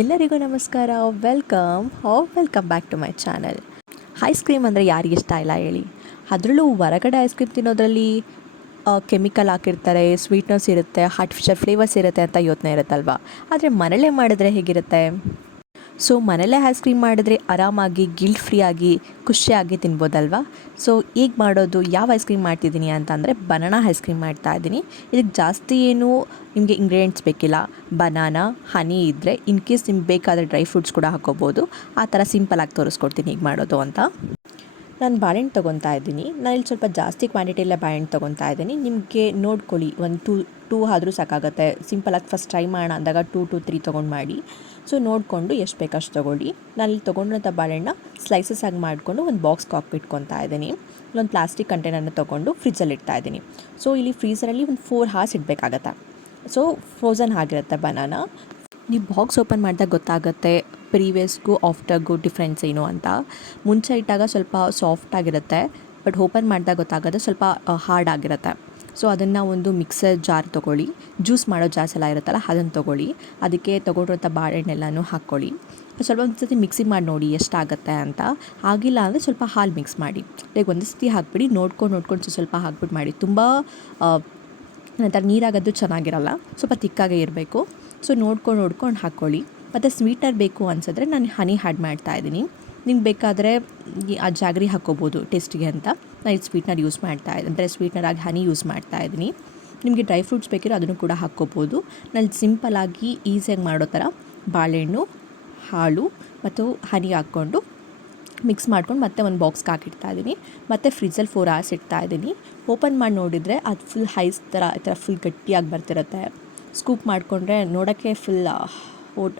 ಎಲ್ಲರಿಗೂ ನಮಸ್ಕಾರ. Welcome back to my channel. Ice cream ಅಂದರೆ ಯಾರಿಗೆ ಇಷ್ಟ ಇಲ್ಲ ಹೇಳಿ. ಅದರಲ್ಲೂ ಹೊರಗಡೆ ಐಸ್ ಕ್ರೀಮ್ ತಿನ್ನೋದ್ರಲ್ಲಿ ಕೆಮಿಕಲ್ ಹಾಕಿರ್ತಾರೆ, ಸ್ವೀಟ್ನೆಸ್ ಇರುತ್ತೆ, ಆರ್ಟಿಫಿಷಿಯಲ್ ಫ್ಲೇವರ್ಸ್ ಇರುತ್ತೆ ಅಂತ ಯೋಚನೆ ಇರುತ್ತಲ್ವ. ಆದರೆ ಮನೇಲೇ ಮಾಡಿದ್ರೆ ಹೇಗಿರುತ್ತೆ? ಸೊ ಮನೇಲೇ ಐಸ್ ಕ್ರೀಮ್ ಮಾಡಿದ್ರೆ ಆರಾಮಾಗಿ ಗಿಲ್ಟ್ ಫ್ರೀಯಾಗಿ ಖುಷಿಯಾಗಿ ತಿನ್ಬೋದಲ್ವ. ಸೊ ಈಗ ಮಾಡೋದು ಯಾವ ಐಸ್ ಕ್ರೀಮ್ ಮಾಡ್ತಿದ್ದೀನಿ ಅಂತಂದರೆ ಬನಾನಾ ಐಸ್ ಕ್ರೀಮ್ ಮಾಡ್ತಾಯಿದ್ದೀನಿ. ಇದಕ್ಕೆ ಜಾಸ್ತಿ ಏನು ನಿಮಗೆ ಇಂಗ್ರೀಡಿಯೆಂಟ್ಸ್ ಬೇಕಿಲ್ಲ. ಬನಾನಾ, ಹನಿ ಇದ್ದರೆ ಇನ್ ಕೇಸ್ ನಿಮ್ಗೆ ಬೇಕಾದರೆ ಡ್ರೈ ಫ್ರೂಟ್ಸ್ ಕೂಡ ಹಾಕ್ಕೋಬೋದು. ಆ ಥರ ಸಿಂಪಲಾಗಿ ತೋರಿಸ್ಕೊಡ್ತೀನಿ ಈಗ ಮಾಡೋದು ಅಂತ. ನಾನು ಬಾಳೆಹಣ್ಣು ತೊಗೊತಾ ಇದ್ದೀನಿ. ನಾನಿಲ್ಲಿ ಸ್ವಲ್ಪ ಜಾಸ್ತಿ ಕ್ವಾಂಟಿಟಿಯಲ್ಲೇ ಬಾಳೆಹಣ್ಣು ತೊಗೊತಾ ಇದ್ದೀನಿ. ನಿಮಗೆ ನೋಡ್ಕೊಳ್ಳಿ, ಒಂದು ಟೂ ಆದರೂ ಸಾಕಾಗುತ್ತೆ. ಸಿಂಪಲಾಗಿ ಫಸ್ಟ್ ಟ್ರೈ ಮಾಡೋಣ ಅಂದಾಗ 2 to 3 ತೊಗೊಂಡು ಮಾಡಿ. ಸೊ ನೋಡಿಕೊಂಡು ಎಷ್ಟು ಬೇಕಷ್ಟು ತೊಗೊಳ್ಳಿ. ನಾನಿಲ್ಲಿ ತೊಗೊಂಡಂಥ ಬಾಳೆಹಣ್ಣ ಸ್ಲೈಸಸ್ ಆಗಿ ಮಾಡಿಕೊಂಡು ಒಂದು ಬಾಕ್ಸ್ಗೆ ಹಾಕಿಟ್ಕೊತಾ ಇದ್ದೀನಿ. ಇಲ್ಲೊಂದು ಪ್ಲಾಸ್ಟಿಕ್ ಕಂಟೈನರ್ನ ತೊಗೊಂಡು ಫ್ರಿಜ್ಜಲ್ಲಿ ಇಡ್ತಾ ಇದ್ದೀನಿ. ಸೊ ಇಲ್ಲಿ ಫ್ರೀಝರಲ್ಲಿ ಒಂದು 4 hours ಇಡಬೇಕಾಗತ್ತೆ. ಸೊ ಫ್ರೋಝನ್ ಆಗಿರುತ್ತೆ ಬನಾನಾ. ನೀವು ಬಾಕ್ಸ್ ಓಪನ್ ಮಾಡಿದಾಗ ಗೊತ್ತಾಗುತ್ತೆ ಪ್ರೀವಿಯಸ್ಗೂ ಆಫ್ಟರ್ಗೂ ಡಿಫ್ರೆನ್ಸ್ ಏನು ಅಂತ. ಮುಂಚೆ ಇಟ್ಟಾಗ ಸ್ವಲ್ಪ ಸಾಫ್ಟಾಗಿರುತ್ತೆ, ಬಟ್ ಓಪನ್ ಮಾಡಿದಾಗ ಗೊತ್ತಾಗೋದು ಸ್ವಲ್ಪ ಹಾರ್ಡ್ ಆಗಿರುತ್ತೆ. ಸೊ ಅದನ್ನು ಒಂದು ಮಿಕ್ಸರ್ ಜಾರ್ ತೊಗೊಳ್ಳಿ. ಜ್ಯೂಸ್ ಮಾಡೋ ಜಾರ್ಸ್ ಎಲ್ಲ ಇರುತ್ತಲ್ಲ ಅದನ್ನು ತೊಗೊಳ್ಳಿ. ಅದಕ್ಕೆ ತೊಗೊಂಡಿರೋಂಥ ಬಾಳೆಹಣ್ಣೆಲ್ಲನೂ ಹಾಕ್ಕೊಳ್ಳಿ. ಸ್ವಲ್ಪ ಒಂದು ಸತಿ ಮಿಕ್ಸಿ ಮಾಡಿ ನೋಡಿ ಎಷ್ಟಾಗುತ್ತೆ ಅಂತ. ಆಗಿಲ್ಲ ಅಂದರೆ ಸ್ವಲ್ಪ ಹಾಲು ಮಿಕ್ಸ್ ಮಾಡಿ. ಲೈಕ್ ಒಂದು ಸತಿ ಹಾಕ್ಬಿಡಿ, ನೋಡ್ಕೊಂಡು ಸ್ವಲ್ಪ ಹಾಕ್ಬಿಟ್ಟು ಮಾಡಿ. ತುಂಬ ನಂತರ ನೀರಾಗೋದು ಚೆನ್ನಾಗಿರಲ್ಲ, ಸ್ವಲ್ಪ ತಿಕ್ಕಾಗೇ ಇರಬೇಕು. ಸೊ ನೋಡ್ಕೊಂಡು ಹಾಕ್ಕೊಳ್ಳಿ. ಮತ್ತು ಸ್ವೀಟ್ನರ್ ಬೇಕು ಅನಿಸಿದ್ರೆ ನಾನು ಹನಿ ಆ್ಯಡ್ ಮಾಡ್ತಾಯಿದ್ದೀನಿ. ನಿಮ್ಗೆ ಬೇಕಾದರೆ ಆ ಜಾಗರಿ ಹಾಕ್ಕೋಬೋದು ಟೇಸ್ಟಿಗೆ ಅಂತ. ನಾನು ಇದು ಸ್ವೀಟ್ನರ್ ಯೂಸ್ ಮಾಡ್ತಾಯಿದ್ದೀನಿ, ಅಂದರೆ ಸ್ವೀಟ್ನರಾಗಿ ಹನಿ ಯೂಸ್ ಮಾಡ್ತಾಯಿದ್ದೀನಿ. ನಿಮಗೆ ಡ್ರೈ ಫ್ರೂಟ್ಸ್ ಬೇಕಿರೋ ಅದನ್ನು ಕೂಡ ಹಾಕ್ಕೋಬೋದು. ನಾನು ಸಿಂಪಲಾಗಿ ಈಸಿಯಾಗಿ ಮಾಡೋ ಥರ ಬಾಳೆಹಣ್ಣು, ಹಾಲು ಮತ್ತು ಹನಿ ಹಾಕ್ಕೊಂಡು ಮಿಕ್ಸ್ ಮಾಡ್ಕೊಂಡು ಮತ್ತೆ ಒಂದು ಬಾಕ್ಸ್ಗೆ ಹಾಕಿಡ್ತಾ ಇದ್ದೀನಿ. ಮತ್ತು ಫ್ರಿಜ್ಜಲ್ಲಿ 4 hours ಇಡ್ತಾ ಇದ್ದೀನಿ. ಓಪನ್ ಮಾಡಿ ನೋಡಿದರೆ ಅದು ಫುಲ್ ಐಸ್ ಥರ ಈ ಥರ ಫುಲ್ ಗಟ್ಟಿಯಾಗಿ ಬರ್ತಿರುತ್ತೆ. ಸ್ಕೂಪ್ ಮಾಡಿಕೊಂಡ್ರೆ ನೋಡೋಕ್ಕೆ ಫುಲ್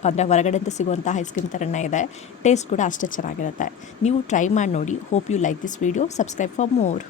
ಅಂದರೆ ಹೊರಗಡೆಂತ ಸಿಗುವಂಥ ಐಸ್ ಕ್ರೀಮ್ ಥರನೇ ಇದೆ. ಟೇಸ್ಟ್ ಕೂಡ ಅಷ್ಟೇ ಚೆನ್ನಾಗಿರುತ್ತೆ. ನೀವು ಟ್ರೈ ಮಾಡಿ ನೋಡಿ. Hope you like this video. Subscribe for more.